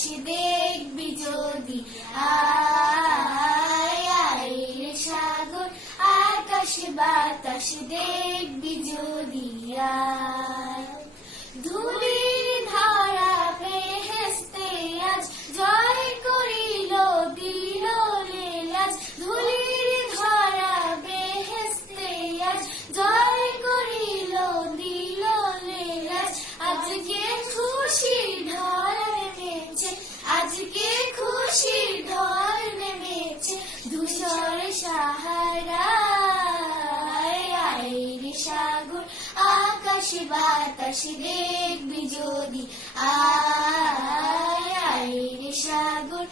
বাতাসে দেখবি যদি আয় আয় রে সাগর আকাশে বাতাসে দেখবি যদি আয় ধুলির ধারা বেহেশতে আজ জয় করিল দিল লীলাজ ধুলির ধারা বেহেশতে আজ জয় করিল দিল লীলাজ আজকে খুশির ঢল নেমেছে আজকে খুশির ঢল নেমেছে ধূসর সাহারায় আয় রে সাগর আকাশে বাতাসে দেখবি যদি আয় আয় রে সাগর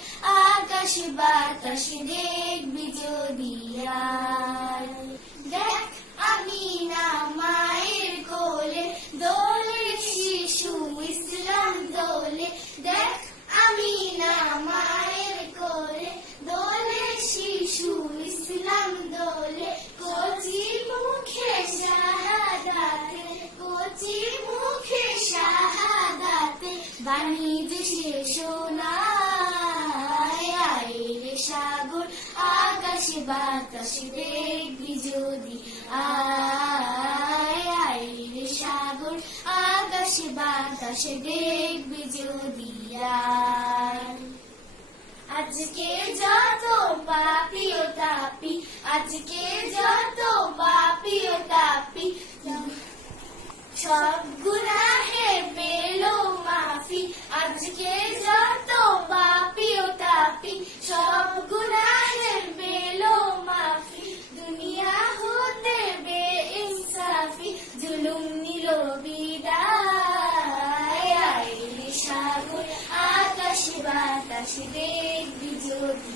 আকাশে বাতাসে দেখবি যদি আয় দেখ আমি না মায়ের কোলে দোলে শিশু ইসলাম দোলে দেখ আমি না মায়ের কোলে দোলে শিশু ইসলাম দোলে কচি মুখে শাহাদাতে কচি মুখে শাহাদাতে বাণিজ্য শেষ নাই আয় রে সাগর আকাশে বাতাসে দেখবি যদি আয় আয় রে সাগর আকাশে বাতাসে দেখবি যদি আয় আজকে যত পাপী ও তাপী আজকে যত পাপী ও তাপী সব গুনাহে পেলো মাফি আজকে যত পাপী ও তাপী সব গুনাহে পেলো মাফি দুনিয়া হতে বেইনসাফি জুলুম নিল বিদায় আয় রে সাগর আকাশে বাতাসে দেখবি যদি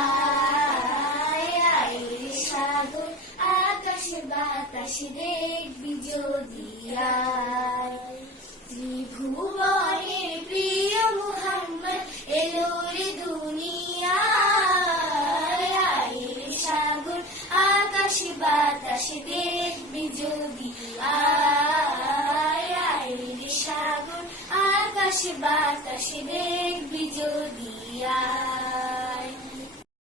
আয় আয় রে সাগর আকাশে বাতাসে দেখবি যদি আয় ত্রিভুবনের প্রিয় মুহাম্মদ এলো রে দুনিয়ায় আয় রে সাগর আকাশে বাতাসে দেখবি যদি আয় আয় রে সাগর আকাশে বাতাসে দেখবি যদি আয়